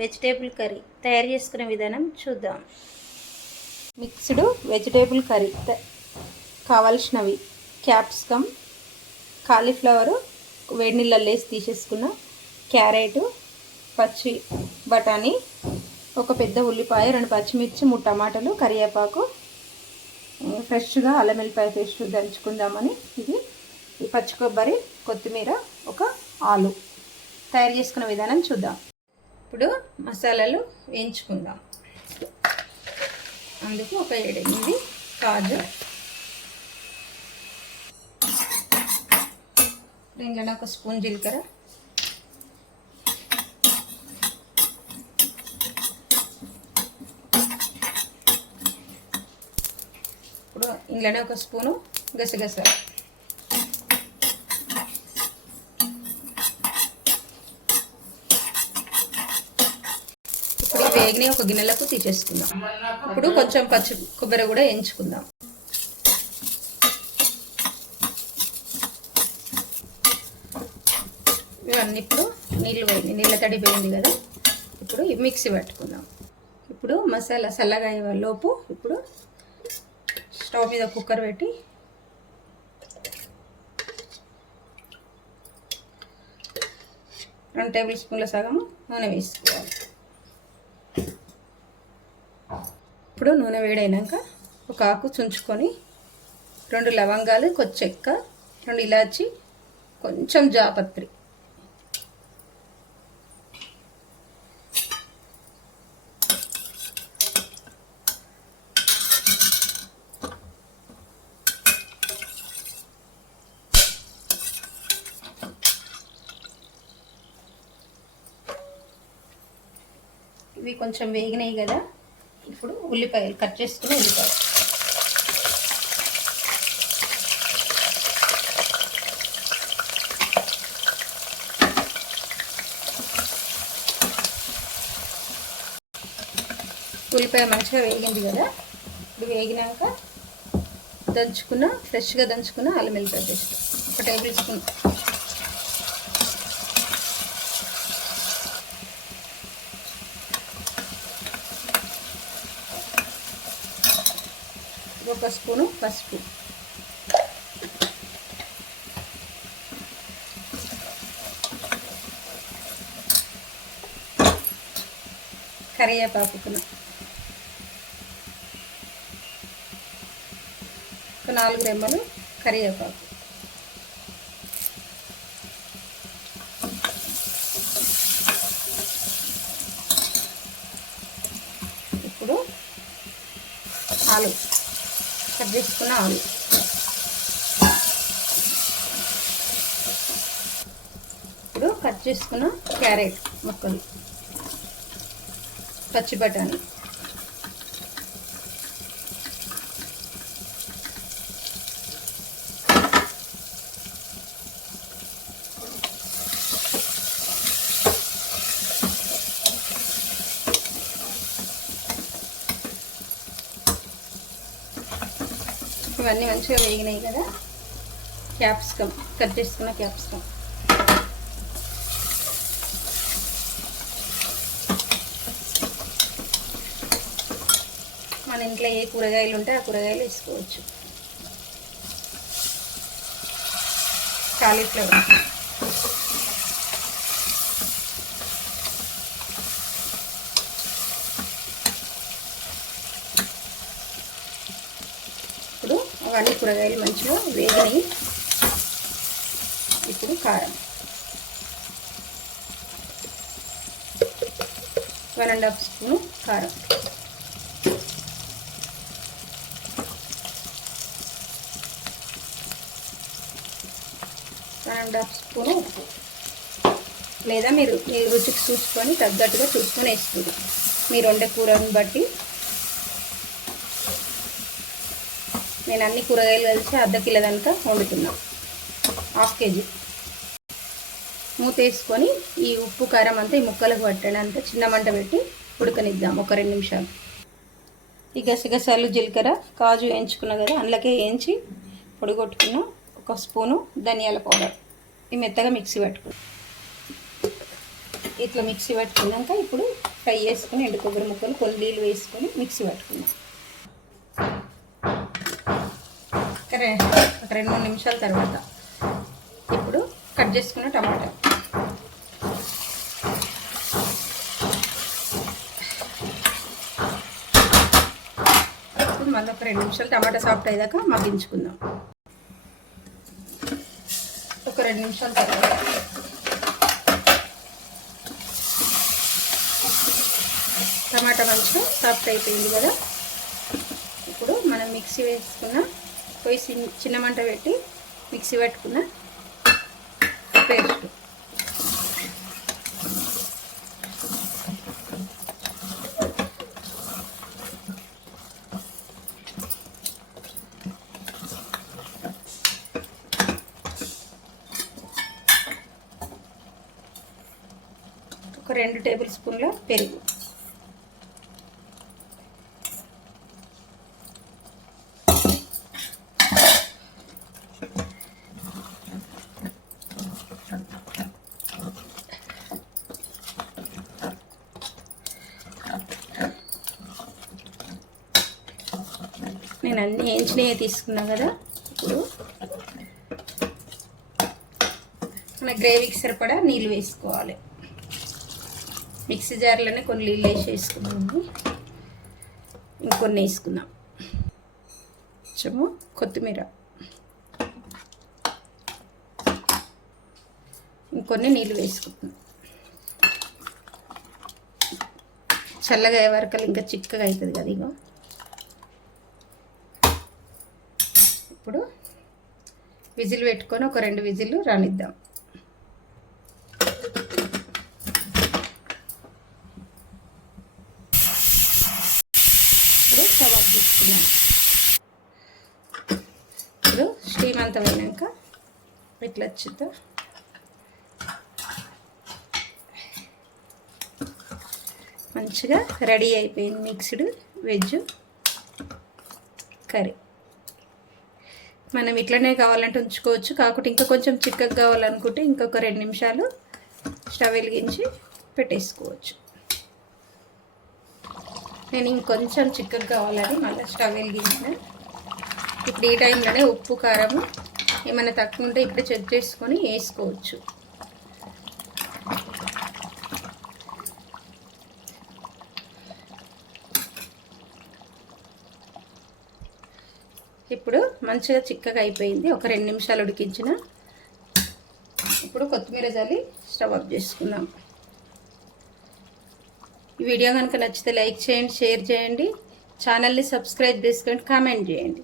Vegetable curry తయారు చేసుకునే విధానం చూద్దాం. మిక్స్డ్ వెజిటేబుల్ కర్రీ కావాల్సినవి: క్యాప్సికమ్, కాలీఫ్లవరు వేడి నీళ్ళల్లో వేసి తీసేసుకున్న, క్యారెట్, పచ్చి బఠానీ, ఒక పెద్ద ఉల్లిపాయ, 2 పచ్చిమిర్చి, 3 టమాటాలు, కరివేపాకు, ఫ్రెష్గా అల్లం వెల్లిపాయ పేస్ట్ దంచుకుందామని. ఈ పచ్చి కొబ్బరి, కొత్తిమీర, ఒక ఆలు. తయారు చేసుకునే విధానం చూద్దాం. ఇప్పుడు మసాలాలు వేయించుకుందాం. అందుకు ఒక 7-8 కాజు, దీంట్లోనే ఒక స్పూన్ జీలకర్ర, ఇప్పుడు ఇంట్లోనే ఒక స్పూను గసగసాలు, ఇప్పుడు వేగిని ఒక గిన్నెలకు తీసేసుకుందాం. ఇప్పుడు కొంచెం పచ్చి కొబ్బరి కూడా వేయించుకుందాం. ఇవన్నీ ఇప్పుడు నీళ్ళ తడి పోయింది కదా, ఇప్పుడు మిక్సీ పట్టుకుందాం. ఇప్పుడు మసాలా చల్లగా అయ్యే లోపు ఇప్పుడు స్టవ్ మీద కుక్కర్ పెట్టి రెండు టేబుల్ స్పూన్ల సగము నూనె వేసుకోవాలి. ఇప్పుడు నూనె వేడైనాక ఒక ఆకు చుంచుకొని, 2 లవంగాలు, కొంచెం చెక్క, 2 ఇలాచి, కొంచెం జాపత్రి, ఇవి కొంచెం వేగినాయి కదా. ఇప్పుడు ఉల్లిపాయలు కట్ చేసుకుని ఉల్లిపాయలు, ఉల్లిపాయ మంచిగా వేగింది కదా. ఇప్పుడు వేగినాక ఫ్రెష్గా దంచుకున్న అల్లం వెల్లిపాయ పేస్ట్ 1 టేబుల్ స్పూన్, ఒక స్పూను పసుపు, కరివేపాకు, ఒక 4 రెమ్మలు కరివేపాకు, ఇప్పుడు ఆలు కట్ చేసుకున్న ఆలు, ఇప్పుడు కట్ చేసుకున్న క్యారెట్ ముక్కలు, పచ్చి బఠానీ, ఇవన్నీ మంచిగా వేగినాయి కదా. క్యాప్సికమ్ కట్ చేసుకున్న క్యాప్సికమ్, మన ఇంట్లో ఏ కూరగాయలు ఉంటే ఆ కూరగాయలు వేసుకోవచ్చు. కాలీఫ్లవర్, ఇప్పుడు అవన్నీ కూరగాయలు మంచిగా వేగినాయి. ఇప్పుడు కారం 1½ స్పూను కారం, స్పూను ఉప్పు, లేదా మీరు రుచికి చూసుకొని తగ్గట్టుగా చూసుకొని వేసుకోండి. మీరు వండే కూరని బట్టి. నేను అన్ని కూరగాయలు కలిసి 1/2 కిలో దాకా వండుతున్నా, 1/2 కేజీ. మూత వేసుకొని ఈ ఉప్పు కారం అంతా ఈ ముక్కలకు పట్టడానికి చిన్న మంట పెట్టి ఉడకనిద్దాం ఒక 2 నిమిషాలు. ఈ గసగసాలు, జీలకర్ర, కాజు వేయించుకున్నా కదా, అందులోకే వేయించి పొడిగొట్టుకున్న 1 స్పూను ధనియాల పౌడర్, ఈ మెత్తగా మిక్సీ పట్టుకున్నాం. ఇట్లా మిక్సీ పట్టుకున్నాక ఇప్పుడు ఫ్రై చేసుకుని ఎండు కొబ్బరి ముక్కలు కొన్ని నీళ్ళు వేసుకొని మిక్సీ పట్టుకున్నాం. ఒక 2-3 నిమిషాల తర్వాత ఇప్పుడు కట్ చేసుకున్న టమాటా, ఇప్పుడు మళ్ళీ ఒక 2 నిమిషాలు టమాటా సాఫ్ట్ అయ్యాక మగ్గించుకుందాం. ఒక 2 నిమిషాల తర్వాత టమాటా మంచిగా సాఫ్ట్ అయిపోయింది కదా. ఇప్పుడు మనం మిక్సీ వేసుకున్న చిన్న మంట పెట్టి మిక్సీ పట్టుకున్న పేస్ట్, ఒక 2 టేబుల్ స్పూన్ల పెరుగు, నేను అన్నీ వేయించినవి తీసుకున్నా కదా. ఇప్పుడు మన గ్రేవీకి సరిపడా నీళ్ళు వేసుకోవాలి. మిక్సీ జార్లోనే కొన్ని నీళ్ళు వేసుకున్నాము, ఇంకొన్ని వేసుకుందాం. కొంచెము కొత్తిమీర, ఇంకొన్ని నీళ్ళు వేసుకుంటున్నాం. చల్లగా అయ్యే వరకు ఇంకా చిక్కగా అవుతుంది కదా. ఇగో ఇప్పుడు విజిల్ పెట్టుకొని ఒక 2 విజిల్లు రానిద్దాం. ఇప్పుడు స్టవ్ ఆఫ్ చేసుకున్నాం. ఇప్పుడు స్టీమ్ అంతా పోయినాక ఇట్లా వచ్చిందో మంచిగా రెడీ అయిపోయింది మిక్స్డ్ వెజ్ కర్రీ. మనం ఇట్లనే కావాలంటే ఉంచుకోవచ్చు, కాకపోతే ఇంకా కొంచెం చిక్కగా కావాలనుకుంటే ఇంకొక 2 నిమిషాలు స్టవ్ వెలిగించి పెట్టేసుకోవచ్చు. నేను ఇంకొంచెం చిక్కగా కావాలని మళ్ళీ స్టవ్ వెలిగించిన. ఇప్పుడు ఈ టైంలోనే ఉప్పు కారం ఏమైనా తక్కువ ఉంటే ఇప్పుడే చెక్ చేసుకొని వేసుకోవచ్చు. ఇప్పుడు మంచిగా చిక్కగా అయిపోయింది. ఒక 2 నిమిషాలు ఉడికించిన. ఇప్పుడు కొత్తిమీర జల్లి స్టవ్ ఆఫ్ చేసుకుందాం. ఈ వీడియో కనుక నచ్చితే లైక్ చేయండి, షేర్ చేయండి, ఛానల్ని సబ్స్క్రైబ్ చేసుకోండి, కామెంట్ చేయండి.